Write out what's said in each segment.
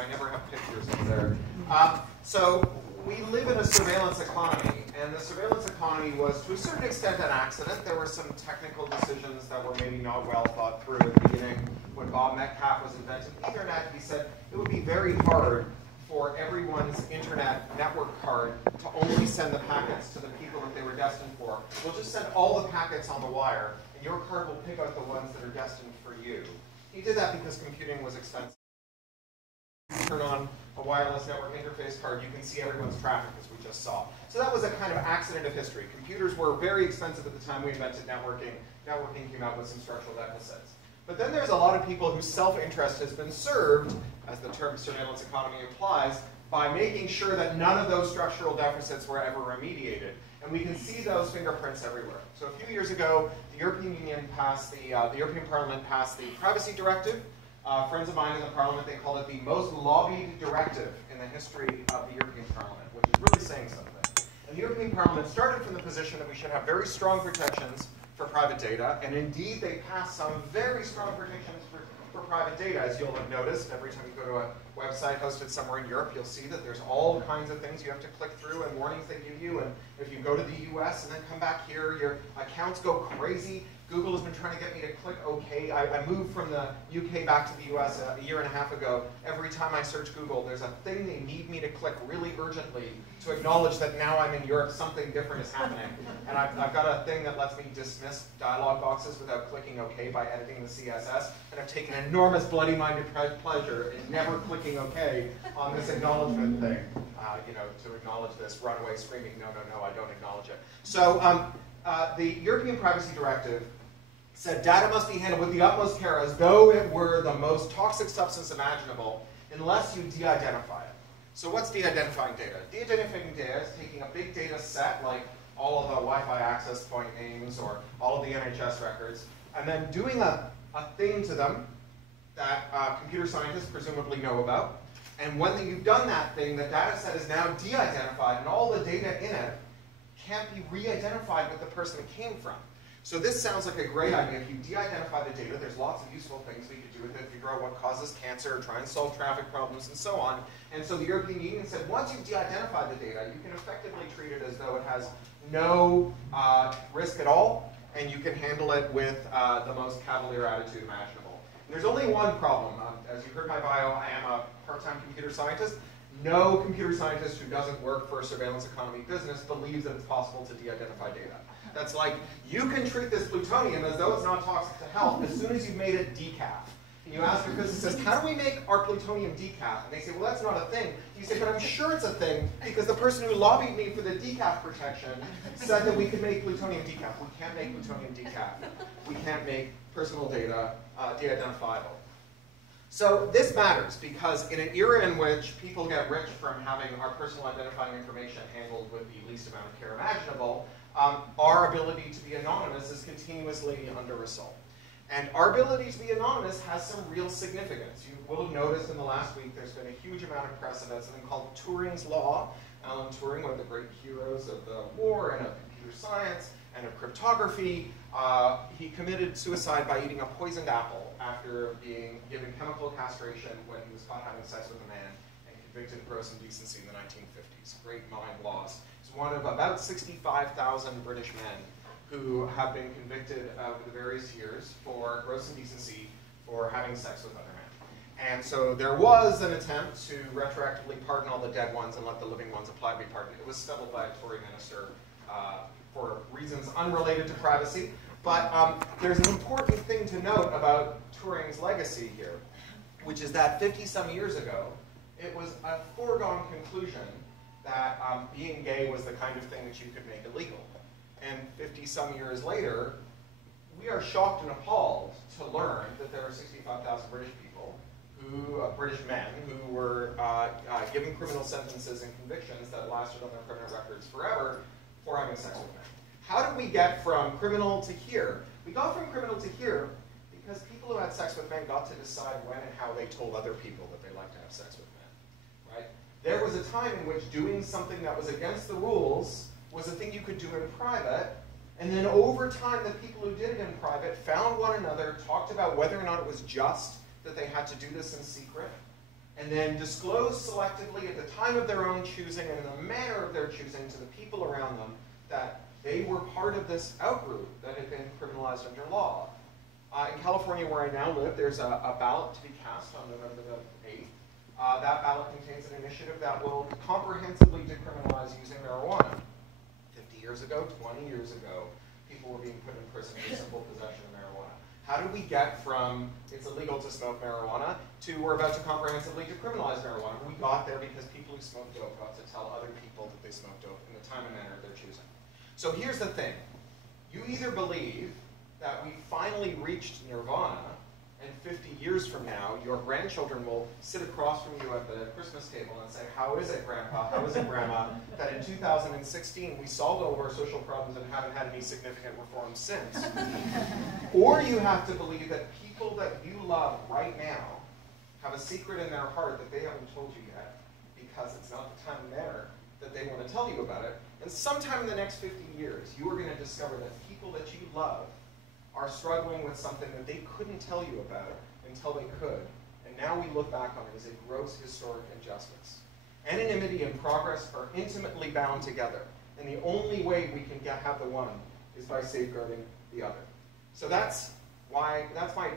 I never have pictures of there. So we live in a surveillance economy, and the surveillance economy was to a certain extent an accident. There were some technical decisions that were maybe not well thought through at the beginning. When Bob Metcalfe was inventing the Internet, he said it would be very hard for everyone's internet network card to only send the packets to the people that they were destined for. We'll just send all the packets on the wire, and your card will pick out the ones that are destined for you. He did that because computing was expensive. Turn on a wireless network interface card, you can see everyone's traffic, as we just saw. So that was a kind of accident of history. Computers were very expensive at the time we invented networking. Networking came out with some structural deficits. But then there's a lot of people whose self-interest has been served, as the term surveillance economy implies, by making sure that none of those structural deficits were ever remediated. And we can see those fingerprints everywhere. So a few years ago, the European Union passed the European Parliament passed the Privacy Directive. Friends of mine in the Parliament, they call it the most lobbied directive in the history of the European Parliament, which is really saying something. And the European Parliament started from the position that we should have very strong protections for private data, and indeed they passed some very strong protections for private data. As you'll have noticed, every time you go to a website hosted somewhere in Europe, you'll see that there's all kinds of things you have to click through and warnings they give you, and if you go to the US and then come back here, your accounts go crazy. Google has been trying to get me to click OK. I moved from the UK back to the US a year and a half ago. Every time I search Google, there's a thing they need me to click really urgently to acknowledge that now I'm in Europe, something different is happening. And I've got a thing that lets me dismiss dialog boxes without clicking OK by editing the CSS. And I've taken enormous bloody-minded pleasure in never clicking OK on this acknowledgement thing, to acknowledge this runaway screaming, no, no, no, I don't acknowledge it. So the European Privacy Directive said data must be handled with the utmost care as though it were the most toxic substance imaginable unless you de-identify it. So what's de-identifying data? De-identifying data is taking a big data set like all of the Wi-Fi access point names or all of the NHS records and then doing a thing to them that computer scientists presumably know about. And when you've done that thing, the data set is now de-identified and all the data in it can't be re-identified with the person it came from. So this sounds like a great idea. If you de-identify the data, there's lots of useful things we could do with it, figure out what causes cancer, try and solve traffic problems, and so on. And so the European Union said, once you've de-identified the data, you can effectively treat it as though it has no risk at all, and you can handle it with the most cavalier attitude imaginable. And there's only one problem. As you heard my bio, I am a part-time computer scientist. No computer scientist who doesn't work for a surveillance economy business believes that it's possible to de-identify data. That's like, you can treat this plutonium as though it's not toxic to health as soon as you've made it decaf. And you ask your physicist, how do we make our plutonium decaf? And they say, well, that's not a thing. You say, but I'm sure it's a thing because the person who lobbied me for the decaf protection said that we could make plutonium decaf. We can't make plutonium decaf. We can't make personal data de-identifiable. So this matters because in an era in which people get rich from having our personal identifying information handled with the least amount of care imaginable, our ability to be anonymous is continuously under assault. And our ability to be anonymous has some real significance. You will have noticed in the last week there's been a huge amount of press about something called Turing's Law. Alan Turing, one of the great heroes of the war and of computer science and of cryptography, he committed suicide by eating a poisoned apple after being given chemical castration when he was caught having sex with a man and convicted of gross indecency in the 1950s. Great mind loss. He's one of about 65,000 British men who have been convicted over the various years for gross indecency for having sex with other men. And so there was an attempt to retroactively pardon all the dead ones and let the living ones apply to be pardoned. It was scuttled by a Tory minister for reasons unrelated to privacy. But there's an important thing to note about Turing's legacy here, which is that 50-some years ago, it was a foregone conclusion that being gay was the kind of thing that you could make illegal. And 50-some years later, we are shocked and appalled to learn that there are 65,000 British people, British men, who were given criminal sentences and convictions that lasted on their criminal records forever for having sex with men. How did we get from criminal to here? We got from criminal to here because people who had sex with men got to decide when and how they told other people that they liked to have sex with men. Right? There was a time in which doing something that was against the rules was a thing you could do in private, and then over time the people who did it in private found one another, talked about whether or not it was just that they had to do this in secret, and then disclose selectively at the time of their own choosing and in the manner of their choosing to the people around them that they were part of this outgroup that had been criminalized under law. In California, where I now live, there's a ballot to be cast on November the 8th. That ballot contains an initiative that will comprehensively decriminalize using marijuana. 50 years ago, 20 years ago, people were being put in prison for simple possession of marijuana. How did we get from it's illegal to smoke marijuana to we're about to comprehensively decriminalize marijuana? We got there because people who smoke dope got to tell other people that they smoke dope in the time and manner of their choosing. So here's the thing. You either believe that we finally reached nirvana, and 50 years from now, your grandchildren will sit across from you at the Christmas table and say, how is it, Grandpa, how is it, Grandma, that in 2016 we solved all of our social problems and haven't had any significant reforms since. Or you have to believe that people that you love right now have a secret in their heart that they haven't told you yet, because it's not the time and manner that they want to tell you about it. And sometime in the next 50 years, you are going to discover that people that you love are struggling with something that they couldn't tell you about until they could. And now we look back on it as a gross historic injustice. Anonymity and progress are intimately bound together. And the only way we can have the one is by safeguarding the other. So that's my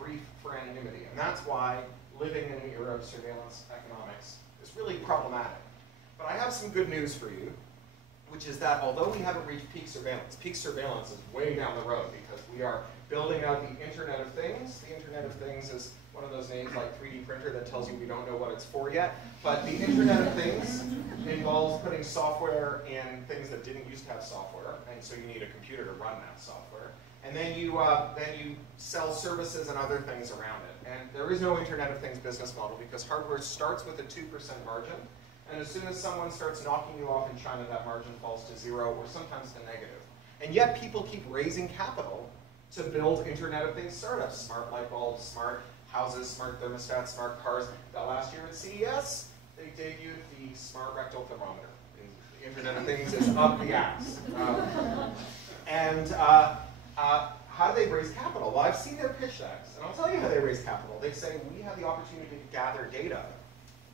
brief for anonymity. And that's why living in an era of surveillance economics is really problematic. But I have some good news for you, which is that although we haven't reached peak surveillance is way down the road because we are building out the Internet of Things. The Internet of Things is one of those names like 3D printer that tells you we don't know what it's for yet. But the Internet of Things involves putting software in things that didn't used to have software, and so you need a computer to run that software. And then you sell services and other things around it. And there is no Internet of Things business model because hardware starts with a 2% margin. And as soon as someone starts knocking you off in China, that margin falls to 0 or sometimes to negative. And yet people keep raising capital to build Internet of Things startups. Smart light bulbs, smart houses, smart thermostats, smart cars. That last year at CES, they debuted the smart rectal thermometer. The Internet of Things is up the ass. How do they raise capital? Well, I've seen their pitch decks, and I'll tell you how they raise capital. They say, we have the opportunity to gather data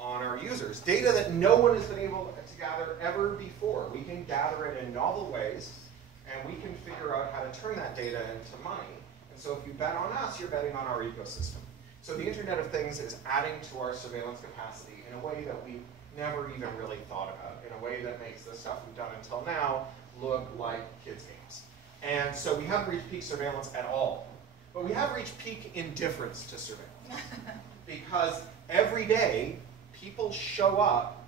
on our users. Data that no one has been able to gather ever before. We can gather it in novel ways, and we can figure out how to turn that data into money. And so if you bet on us, you're betting on our ecosystem. So the Internet of Things is adding to our surveillance capacity in a way that we've never even really thought about, in a way that makes the stuff we've done until now look like kids' games. And so we haven't reached peak surveillance at all. But we have reached peak indifference to surveillance. Because every day, people show up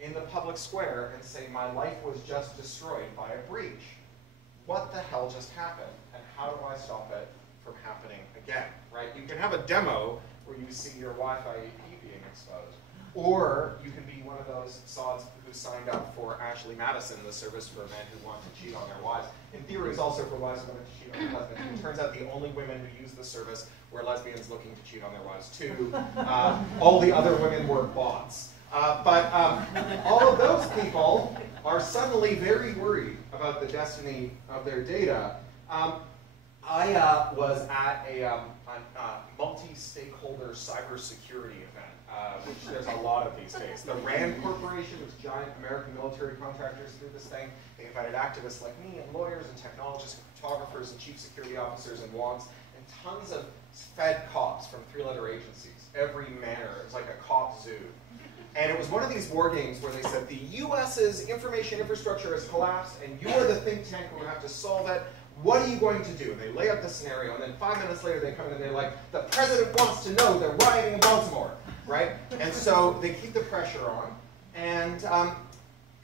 in the public square and say, my life was just destroyed by a breach. What the hell just happened? And how do I stop it from happening again? Right? You can have a demo where you see your Wi-Fi AP being exposed. Or you can be one of those sods who signed up for Ashley Madison, the service for men who want to cheat on their wives. In theory, it's also for wives who want to cheat on their husbands. It turns out the only women who use the service were lesbians looking to cheat on their wives too. All the other women were bots. But all of those people are suddenly very worried about the destiny of their data. I was at a multi-stakeholder cybersecurity event, which there's a lot of these days. The RAND Corporation, which giant American military contractors do this thing. They invited activists like me and lawyers and technologists and photographers and chief security officers and WONs and tons of Fed cops from 3-letter agencies, every manner. It was like a cop zoo. And it was one of these war games where they said, the US's information infrastructure has collapsed and you are the think tank who have to solve it. What are you going to do? And they lay out the scenario, and then 5 minutes later they come in and they're like, the president wants to know they're rioting in Baltimore, right? And so they keep the pressure on, and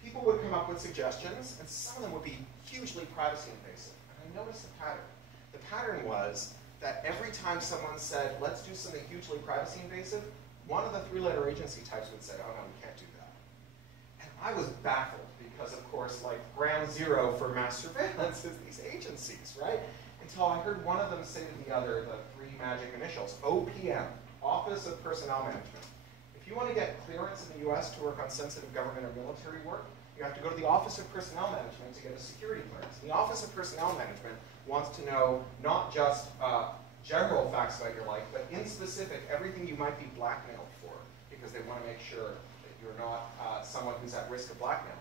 people would come up with suggestions, and some of them would be hugely privacy invasive. And I noticed the pattern. The pattern was that every time someone said, let's do something hugely privacy invasive, one of the 3-letter agency types would say, oh no, we can't do that. And I was baffled. Because, of course, like ground zero for mass surveillance is these agencies, right? Until I heard one of them say to the other, the 3 magic initials, OPM, Office of Personnel Management. If you want to get clearance in the US to work on sensitive government or military work, you have to go to the Office of Personnel Management to get a security clearance. And the Office of Personnel Management wants to know not just general facts about your life, but in specific, everything you might be blackmailed for, because they want to make sure that you're not someone who's at risk of blackmail.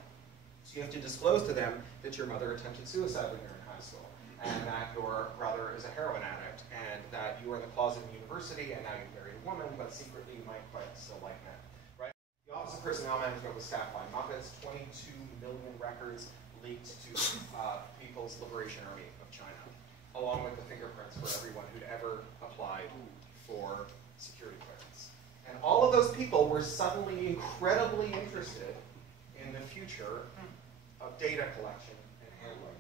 So you have to disclose to them that your mother attempted suicide when you were in high school, and that your brother is a heroin addict, and that you were in the closet in university, and now you've married a woman, but secretly you might quite still like men. Right? The Office of Personnel Management was staffed by Muppets, 22 million records leaked to People's Liberation Army of China, along with the fingerprints for everyone who'd ever applied for security clearance. And all of those people were suddenly incredibly interested in the future of data collection and handling.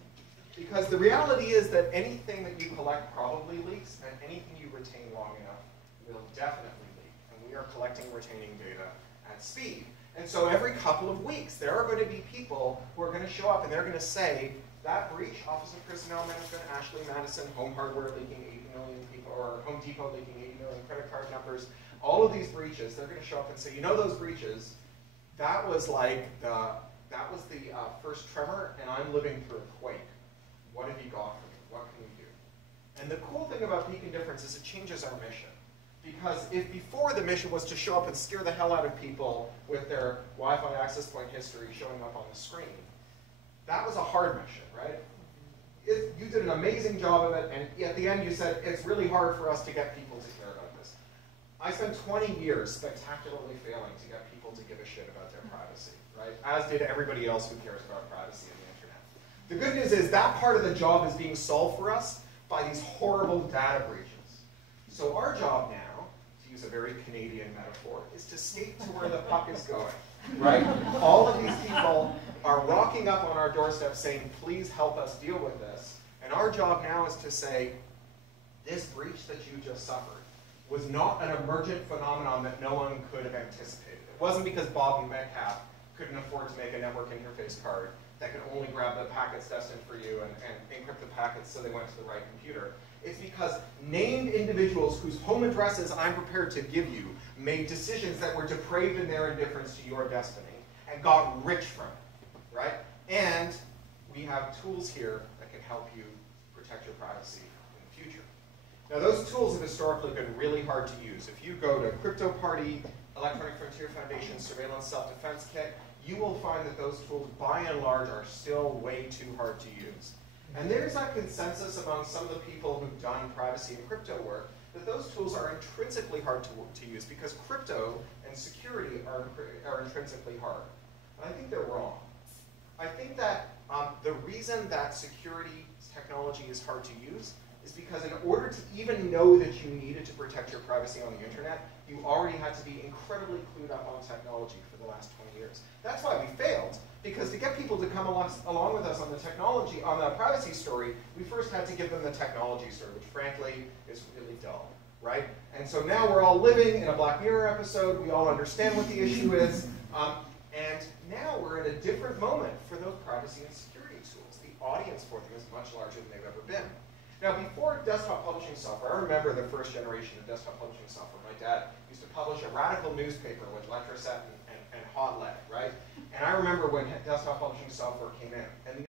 Because the reality is that anything that you collect probably leaks, and anything you retain long enough will definitely leak. And we are collecting and retaining data at speed. And so every couple of weeks, there are going to be people who are going to show up and they're going to say, that breach, Office of Personnel Management, Ashley Madison, Home Hardware leaking 80 million people, or Home Depot leaking 80 million credit card numbers, all of these breaches, they're going to show up and say, you know those breaches, that was like the first tremor, and I'm living through a quake. What have you got for me? What can we do? And the cool thing about Peak and Difference is it changes our mission. Because if before the mission was to show up and scare the hell out of people with their Wi-Fi access point history showing up on the screen, that was a hard mission, right? You did an amazing job of it, and at the end you said, it's really hard for us to get people to care about this. I spent 20 years spectacularly failing to get people to give a shit about their privacy, right? As did everybody else who cares about privacy on the internet. The good news is that part of the job is being solved for us by these horrible data breaches. So our job now, to use a very Canadian metaphor, is to skate to where the puck is going, right? All of these people are rocking up on our doorstep saying, please help us deal with this. And our job now is to say, this breach that you just suffered was not an emergent phenomenon that no one could have anticipated. It wasn't because Bob Metcalf couldn't afford to make a network interface card that could only grab the packets destined for you and encrypt the packets so they went to the right computer. It's because named individuals whose home addresses I'm prepared to give you made decisions that were depraved in their indifference to your destiny and got rich from it, right? And we have tools here that can help you protect your privacy in the future. Now, those tools have historically been really hard to use. If you go to Crypto Party, Electronic Frontier Foundation, Surveillance Self-Defense Kit, you will find that those tools, by and large, are still way too hard to use. And there's a consensus among some of the people who've done privacy and crypto work that those tools are intrinsically hard to use because crypto and security are intrinsically hard. And I think they're wrong. I think that the reason that security technology is hard to use is because in order to even know that you needed to protect your privacy on the internet, you already had to be incredibly clued up on technology for the last 20 years. That's why we failed, because to get people to come along with us on the technology, on the privacy story, we first had to give them the technology story, which frankly is really dull, right? And so now we're all living in a Black Mirror episode, we all understand what the issue is, and now we're in a different moment for those privacy and security tools. The audience for them is much larger than they've ever been. Now, before desktop publishing software, I remember the first generation of desktop publishing software. My dad used to publish a radical newspaper with Letraset and hot lead, right? And I remember when desktop publishing software came in. And the